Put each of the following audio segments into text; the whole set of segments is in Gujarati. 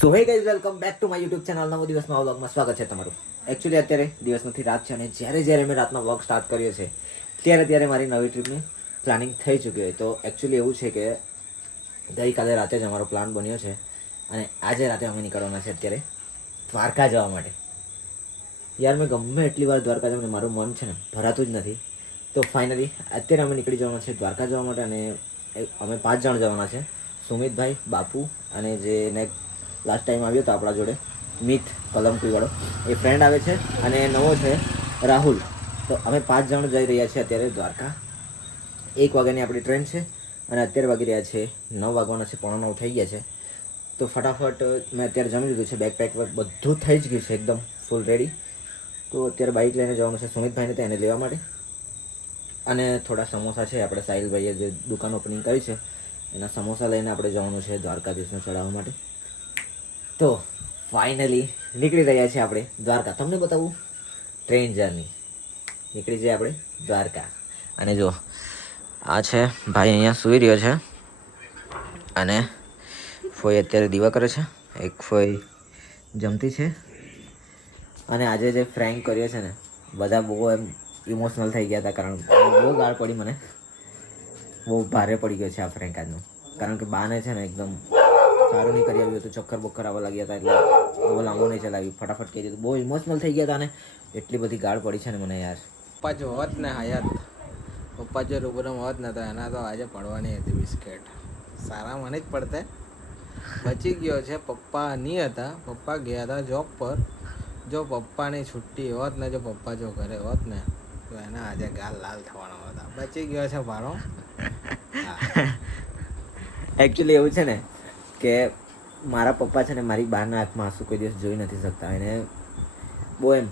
So hey guys welcome back to my YouTube channel નવો દિવસના વ્લોગમાં સ્વાગત છે તમારું. એકચ્યુઅલી અત્યારે દિવસ નથી, રાત છે અને જ્યારે જ્યારે મેં રાતનો વ્લોગ સ્ટાર્ટ કર્યો છે, ત્યારે ત્યારે મારી નવી ટ્રીપની પ્લાનિંગ થઈ ચૂકી હોય. તો એકચ્યુઅલી એવું છે કે ગઈકાલે રાતે જ અમારો પ્લાન બન્યો છે અને આજે રાતે અમે નીકળવાના છે અત્યારે દ્વારકા જવા માટે. યાર, મેં ગમે એટલી વાર દ્વારકા જવાનું, મારું મન છે ને ભરાતું જ નથી. તો ફાઇનલી અત્યારે અમે નીકળી જવાના છે દ્વારકા જવા માટે અને અમે પાંચ જણ જવાના છે. સુમિતભાઈ, બાપુ અને જે ને લાસ્ટ ટાઈમ આવ્યો હતો આપણા જોડે મિત કલમકીવાળો એ ફ્રેન્ડ આવે છે અને નવો છે રાહુલ તો અમે પાંચ જણ જઈ રહ્યા છીએ અત્યારે દ્વારકા. એક વાગ્યાની આપણી ટ્રેન છે અને અત્યારે વાગી રહ્યા છે નવ, વાગવાના છે, પોણા નવ થઈ ગયા છે. તો ફટાફટ, મેં અત્યારે જમી લીધું છે બેગ પેક બધું થઈ જ ગયું છે એકદમ ફૂલ રેડી તો અત્યારે બાઇક લઈને જવાનું છે સુમિતભાઈને ત્યાં એને લેવા માટે. અને થોડા સમોસા છે, આપણે સાહિલભાઈએ જે દુકાન ઓપનિંગ કરી છે, એના સમોસા લઈને આપણે જવાનું છે દ્વારકાધીશને ચડાવવા માટે. તો ફાઇનલી નીકળી રહ્યા છીએ આપણે દ્વારકા. તમને બતાવું ટ્રેન જર્ની નીકળી જઈએ આપણે દ્વારકા. અને જો આ છે ભાઈ અહીંયા સૂઈ રહ્યો છે અને ફોઈ અત્યારે દીવા કરે છે. એક ફોઈ જમતી છે. અને આજે જે ફ્રેન્ક કર્યો છે ને, બધા બહુ એમ ઇમોશનલ થઈ ગયા હતા કારણ બહુ ગાળ પડી મને. બહુ ભારે પડી ગયો છે આ ફ્રેન્ક આજનો. કારણ કે બાને છે ને એકદમ સારું નહીં કરી આવ્યું હતું ચક્કર બક્કર આવવા લાગ્યા હતા એટલે બહુ લાંબો નહીં ચલાવ્યું. ફટાફટ કહી દીધું બહુ ઇમોશનલ થઈ ગયા હતા ને એટલી બધી ગાળ પડી છે ને મને યાર. પપ્પા જો હોત ને હયાત પપ્પા જો રૂબરૂ હોત ને તો એના તો આજે પડવાની હતી બિસ્કેટ. સારા મને જ પડતે. બચી ગયો છે પપ્પા નહીં હતા. પપ્પા ગયા હતા જોબ પર. જો પપ્પાની છુટ્ટી હોત ને જો પપ્પા જો ઘરે હોત ને તો એના આજે ગાલ લાલ થવાનો હતા. બચી ગયો છે ભાડો એકચ્યુઅલી એવું છે ને કે મારા પપ્પા છે ને મારી બાના આંખમાં આંસુ કોઈ દિવસ જોઈ નથી શકતા. એને બહુ એમ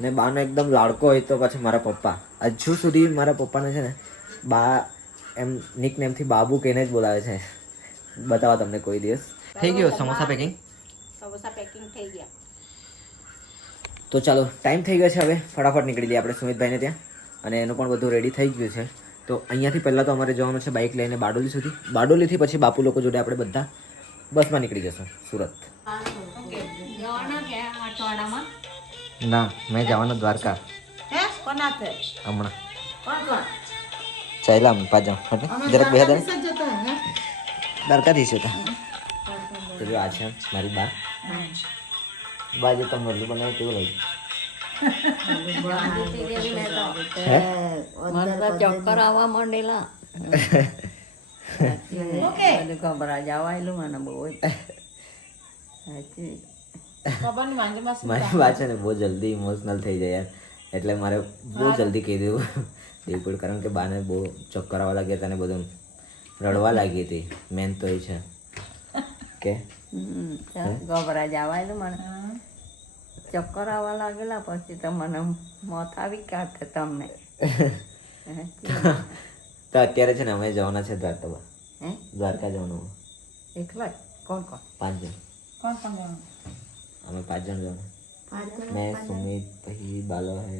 ને બાનો એકદમ લાડકો હોય તો પછી મારા પપ્પા. હજુ સુધી મારા પપ્પાને છે ને બા એમ નિક નેમથી બાબુ કહીને જ બોલાવે છે. બતાવવા તમને કોઈ દિવસ. થઈ ગયો સમોસા પેકિંગ સમોસા પેકિંગ થઈ ગયા. તો ચાલો ટાઈમ થઈ ગયો છે હવે. ફટાફટ નીકળી દઈએ આપણે સુમિતભાઈને ત્યાં. અને એનું પણ બધું રેડી થઈ ગયું છે. તો અહીંયાથી પહેલાં તો અમારે જવાનું છે બાઇક લઈને બારડોલી સુધી. બારડોલીથી પછી બાપુ લોકો જોડે આપણે બધા બસમાં નીકળી જશું સુરત. ના મેં જવાનું દ્વારકા. હે? કોના છે હમણાં. ચાલ્યા પાછા જરાક બે હજાર તો દ્વારકાથી છે તો જો આ છે મારી બા. બા જે તમે મરલું બનાવ્યું કેવું લાગ્યું. ચક્કર આવવા માંડેલા. ઓકે બધું ગભરા જવાયેલું મને બહુ જ સાચી મારી પાછળ છે ને બહુ જલ્દી ઇમોશનલ થઈ જાય યાર એટલે મારે બહુ જલ્દી કહી દેવું દેવું કારણ કે બાને બહુ ચક્કર આવવા લાગ્યા હતા ને બધું રડવા લાગી હતી મેન તો એ છે કે ગભરા જવાયેલું મને ચક્કર આવવા લાગેલા પછી તો મને મોત આવી કાઢે તમને તો અત્યારે છે ને અમે જવાના છે દ્વારકા હે દ્વારકા જવાનું એકલા જ? કોણ કોણ પાંચ જણ કોણ કોણ જવાનું અમે પાંચ જણ જવાના મેં સુમિત પછી બાલો હે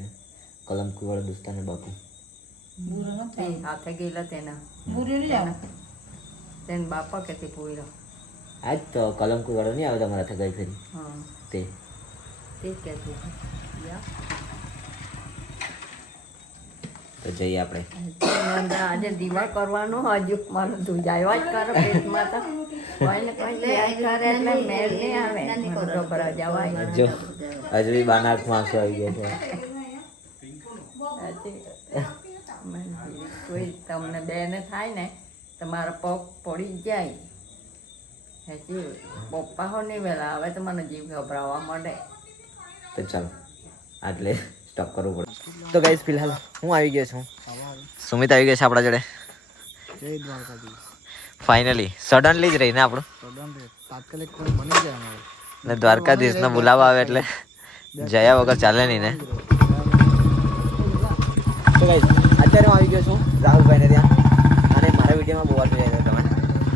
કલમ કુવાળો દોસ્તાને બાપુ તે સાથે ગયેલા તેના બુરી નહીં જવાનું તેને બાપા કેતી પૂર્યો આજ તો કલમ કુવાળો નહીં આવે તમારા થગાઈ ફરી હા તે તે કહેતી યા. તો જઈએ આપણે. આજે દીવા કરવાનો હજુ. મારું ધુજાવ્યા જ કરો પેટમાં તો. કોઈ ને કોઈ જો હજુ બી બાનાક હાથમાં આવી ગયો છે. કોઈ તમને બેને થાય ને તમારા પગ પડી જાય. હજી પપ્પા હો નહીં વહેલા હવે તો મને જીવ ગભરાવા માંડે. તો ચાલો આટલે. સ્ટોપ કરવું પડે. તો ગાઈઝ ફિલહાલ હું આવી ગયો છું. સુમિત આવી ગયો છે આપણા જોડે. જય ફાઇનલી સડનલી જ રહીને આપણું. તાત્કાલિક બની જાય ને દ્વારકાધીશનો બોલાવા આવે એટલે જયા વગર ચાલે નહીં ને. તો ગાઈઝ અત્યારે હું આવી ગયો છું રાહુલભાઈને ત્યાં. અને મારા વિડીયોમાં બહુ વાર જોઈ રહ્યા તમે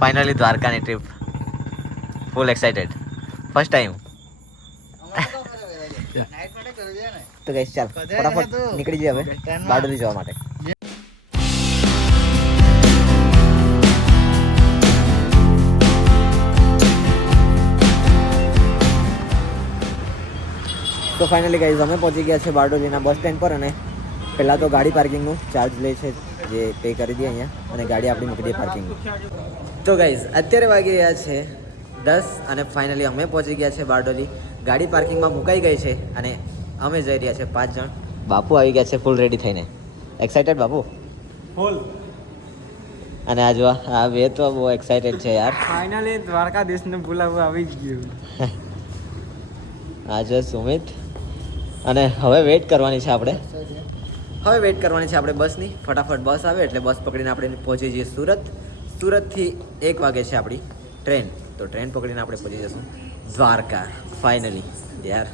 ફાઇનલી દ્વારકાની trip full excited first time તો ગઈ ચાલ ફટાફટ નીકળી જઈએ હવે. બારડોલી જવા માટે. તો ફાઇનલી ગાઈઝ અમે પહોંચી ગયા છે બારડોલીના બસ સ્ટેન્ડ પર અને પહેલાં તો ગાડી પાર્કિંગનું ચાર્જ લે છે જે પે કરી દઈએ અહીંયા અને ગાડી આપણી મૂકી દઈએ પાર્કિંગ તો ગાઈઝ અત્યારે વાગી રહ્યા છે દસ અને ફાઇનલી અમે પહોંચી ગયા છે બારડોલી. ગાડી પાર્કિંગમાં મુકાઈ ગઈ છે અને અમે જઈ રહ્યા છે પાંચ જણ. બાપુ આવી ગયા છે ફૂલ રેડી થઈને. એક્સાઇટેડ બાપુ? ફૂલ અને આ જો આ બે તો બહુ એક્સાઇટેડ છે યાર. ફાઇનલી દ્વારકાધીશને બોલાવવા આવી જ ગયું. આ જો સુમિત. અને હવે વેઇટ કરવાની છે આપણે. હવે વેઇટ કરવાની છે આપણે બસની. ફટાફટ બસ આવે એટલે બસ પકડીને આપણે પહોંચી જઈએ સુરત. સુરતથી એક વાગે છે આપણી ટ્રેન. તો ટ્રેન પકડીને આપણે પહોંચી જઈશું. દ્વારકા ફાઇનલી યાર.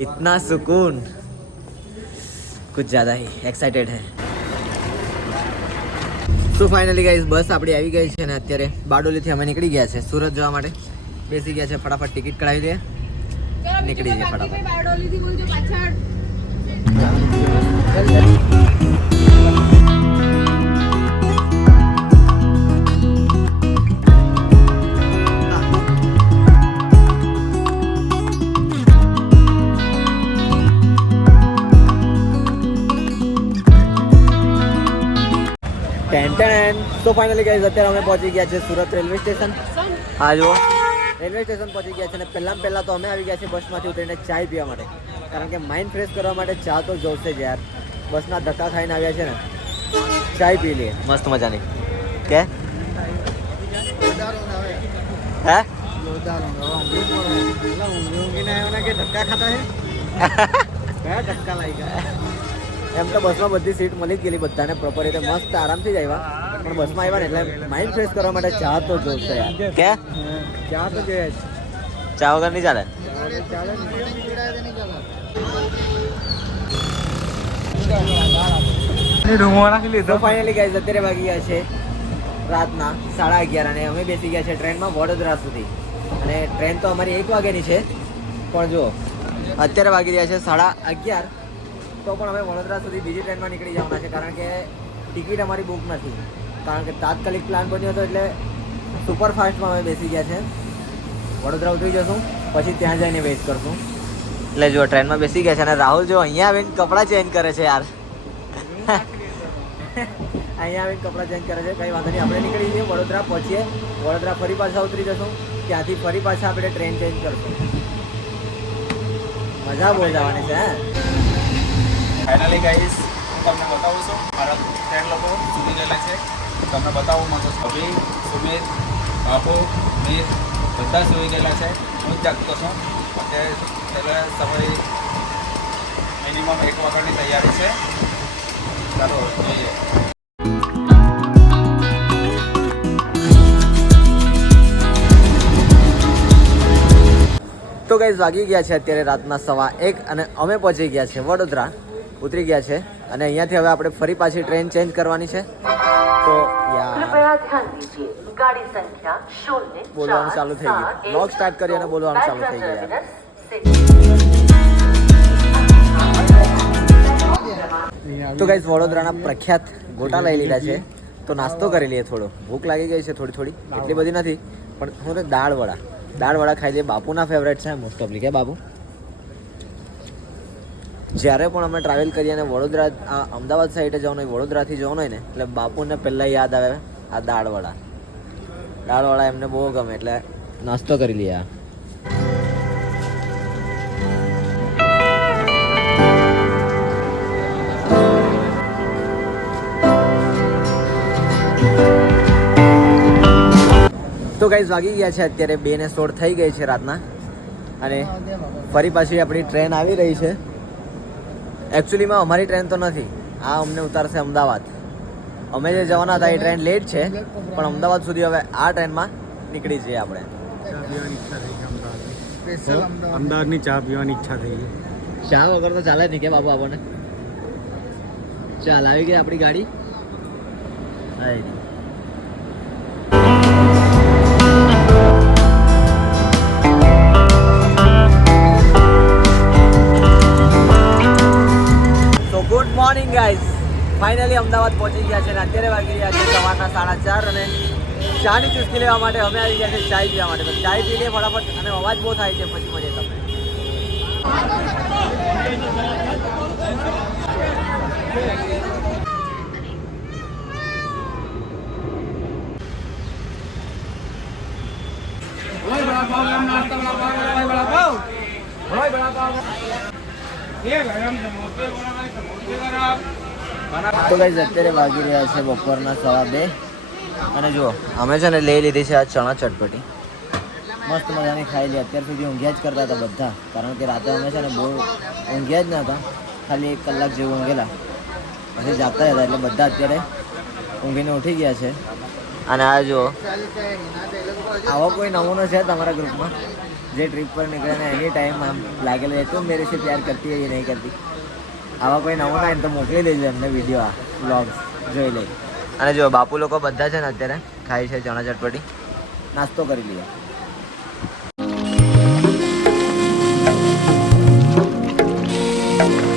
इतना सुकून कुछ ज़्यादा ही एक्साइटेड है તો ફાઇનલી ગાઈઝ બસ આપણી આવી ગઈ છે અને અત્યારે બારડોલીથી અમે નીકળી ગયા છે સુરત જવા માટે બેસી ગયા છે ફટાફટ ટિકિટ કઢાવી દઈએ નીકળી જઈએ ફટાફટ તો ફાઇનલી ગાઈઝ અત્યારે અમે પહોંચી ગયા છે સુરત રેલવે સ્ટેશન. હા જુઓ. રેલવે સ્ટેશન પહોંચી ગયા છે અને પહેલાં પહેલાં તો અમે આવી ગયા છે બસમાંથી ઉતરીને ચાય પીવા માટે. કારણ કે માઇન્ડ ફ્રેશ કરવા માટે ચા તો જોશે જ યાર. બસના ધક્કા ખાઈને આવ્યા છે ને. ચાય પી લઈએ. મસ્ત મજાની. કે? હે? એમ તો બસમાં બધી સીટ મળી જ ગયેલી બધાને. પ્રોપર રીતે મસ્ત આરામથી જ આવ્યા. પણ બસમાં આવ્યા ને એટલે માઇન્ડ ફ્રેશ કરવા માટે ચા તો જોશે યાર. કે? ચા તો જોઈએ જ. ચા વગર નહીં ચાલે? ચાલે રૂમો નાખી તો લીધો ફાઇનલી ગાઈઝ અત્યારે વાગી ગયા છે રાતના સાડા અગિયાર અને અમે બેસી ગયા છે ટ્રેનમાં વડોદરા સુધી. અને ટ્રેન તો અમારી એક વાગ્યાની છે પણ જુઓ અત્યારે વાગી રહ્યા છે સાડા અગિયાર. તો પણ અમે વડોદરા સુધી બીજી ટ્રેનમાં નીકળી જવાના છે કારણ કે ટિકિટ અમારી બુક નથી. કારણ કે તાત્કાલિક પ્લાન બન્યો હતો એટલે સુપરફાસ્ટમાં અમે બેસી ગયા છે. વડોદરા ઉતરી જશું પછી ત્યાં જઈને વેઇટ કરશું. એટલે જો ટ્રેનમાં બેસી ગયા છે અને રાહુલ જો અહીંયા આવીને કપડાં ચેન્જ કરે છે યાર. અહીંયા આવીને કપડાં ચેન્જ કરે છે કંઈ વાંધો નહીં આપણે નીકળી જઈએ વડોદરા પહોંચીએ. વડોદરા ફરી પાછા ઉતરી જશું ત્યાંથી ફરી પાછા આપણે ટ્રેન ચેન્જ કરશું. મજા બહુ જવાની છે હે? ફાઇનલી ગાઈસ હું તમને બતાવું છું મારા ફ્રેન્ડ લોકો સુધી ગયેલા છે. તમને બતાવવા માંગુ છું. અભી સુમિત, બાપુ મીર બધા સુઈ ગયેલા છે. હું જાગતો છું. અત્યારે છેલ્લે સવારે મિનિમમ એક વખતની તૈયારી છે. ચાલો, જોઈએ. તો ગાઈઝ વાગી ગયા છે અત્યારે રાતના સવા એક અને અમે પહોંચી ગયા છે વડોદરા. ઉતરી ગયા છે અને અહીંયાથી હવે આપણે ફરી પાછી ટ્રેન ચેન્જ કરવાની છે. તો જરા ધ્યાન બોલવાનું ચાલુ થઈ ગયું. બ્લોગ સ્ટાર્ટ કરી અને બોલવાનું ચાલુ થઈ ગયા. તો ગાઈઝ વડોદરાના પ્રખ્યાત ગોટા લઈ લીધા છે. તો નાસ્તો કરી લઈએ થોડો. ભૂખ લાગી ગઈ છે થોડી થોડી. એટલી બધી નથી પણ હું દાળ વડા. દાળ વડા ખાઈ લઈએ. બાપુના ફેવરેટ છે મોસ્ટ ઓફલી કે બાપુ? જ્યારે પણ અમે ટ્રાવેલ કરીએ અને વડોદરા અમદાવાદ સાઈડે જવાનું હોય વડોદરાથી જવાનું હોય ને એટલે બાપુને પહેલાં યાદ આવે. આ દાળ વડા દાળ વડા એમને બહુ ગમે એટલે નાસ્તો કરી લીયા તો ગાઈઝ વાગી ગયા છે અત્યારે બે ને સોળ થઈ ગઈ છે રાતના. અને ફરી પાછી આપણી ટ્રેન આવી રહી છે. એકચ્યુઅલીમાં અમારી ટ્રેન તો નથી. આ અમને ઉતારશે અમદાવાદ. અમે જે જવાના હતા એ ટ્રેન લેટ છે પણ અમદાવાદ સુધી હવે આ ટ્રેનમાં નીકળી જઈએ આપણે. અમદાવાદની ચા પીવાની ઈચ્છા થઈ ગઈ. ચા વગર તો ચાલે નહીં કે બાબુ આપણને. ચાલ આવી ગઈ આપણી ગાડી. આવી ફાઇનલી અમદાવાદ પહોંચી ગયા છે અને અત્યારે વાગી રહ્યા છે સવારના સાડા ચાર અને ચાની ચુસ્કી લેવા માટે અમે આવી ગયા છે ચાય પીવા માટે. તો ચાય પી લઈએ ફટાફટ અને અવાજ બહુ થાય છે, પછી મળીએ તમને. તો ગાઈઝ અત્યારે વાગી રહ્યા છે બપોરના સવા બે. અને જુઓ, અમે છે ને લઈ લીધી છે આ ચણા ચટપટી. મસ્ત મજાની ખાઈ લે. અત્યાર સુધી ઊંઘ્યા જ કરતા હતા બધા. કારણ કે રાતે અમે છે ને બહુ ઊંઘ્યા જ ન હતા. ખાલી એક કલાક જેવું ઊંઘેલા. પછી જાતા હતા એટલે બધા અત્યારે ઊંઘીને ઉઠી ગયા છે. અને આ જુઓ, આવો કોઈ નમૂનો છે તમારા ગ્રુપમાં જે ટ્રીપ પર નીકળે ને એની ટાઈમ આમ લાગેલો એ તો મેરે તૈયાર પ્યાર કરતી ये નહીં કરતી? આવા કોઈ નવો ના ને તો મોકલી દેજો એમને વીડિયો આ બ્લોગ્સ જોઈ લે. અને જો બાપુ લોકો બધા છે ને અત્યારે ખાય છે ચણા ચટપટી. નાસ્તો કરી લઈએ સો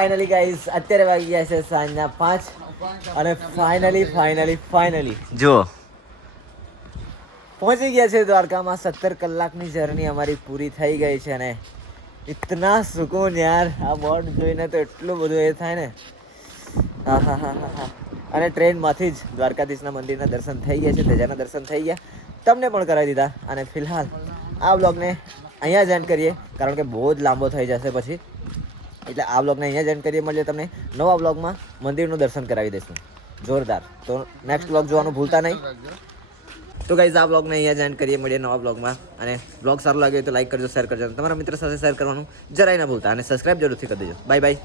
ફાઇનલી ગાઈઝ અત્યારે વાગી ગયા છે સાંજના પાંચ. અને ફાઇનલી ફાઇનલી ફાઇનલી જો. પહોંચી ગયા છે દ્વારકામાં. સત્તર કલાકની જર્ની અમારી પૂરી થઈ ગઈ છે અને ઇતના સુકૂન યાર. આ બોર્ડ જોઈને તો એટલું બધું એ થાય ને. હા હા હા હા અને ટ્રેનમાંથી જ દ્વારકાધીશના મંદિરના દર્શન થઈ ગયા છે. ધજાના દર્શન થઈ ગયા. તમને પણ કરાવી દીધા. અને ફિલહાલ આ બ્લોગને અહીંયા જ એન્ડ કરીએ. કારણ કે બહુ જ લાંબો થઈ જશે પછી. એટલે આ બ્લોગને અહીંયા જ એન્ડ કરીએ. મળીએ તમને નવા બ્લોગમાં મંદિરનું દર્શન કરાવી દઈશું. જોરદાર. તો નેક્સ્ટ બ્લોગ જોવાનું ભૂલતા નહીં. તો ગાઈઝ આ બ્લોગને અહીંયા જ કરીએ. મળીએ નવા બ્લોગમાં અને બ્લોગ સારો લાગ્યો તો લાઈક કરજો શેર કરજો. તમારા મિત્ર સાથે શેર કરવાનું જરાય ના ભૂલતા. અને સબસ્ક્રાઈબ જરૂરથી કરી દેજો. Bye bye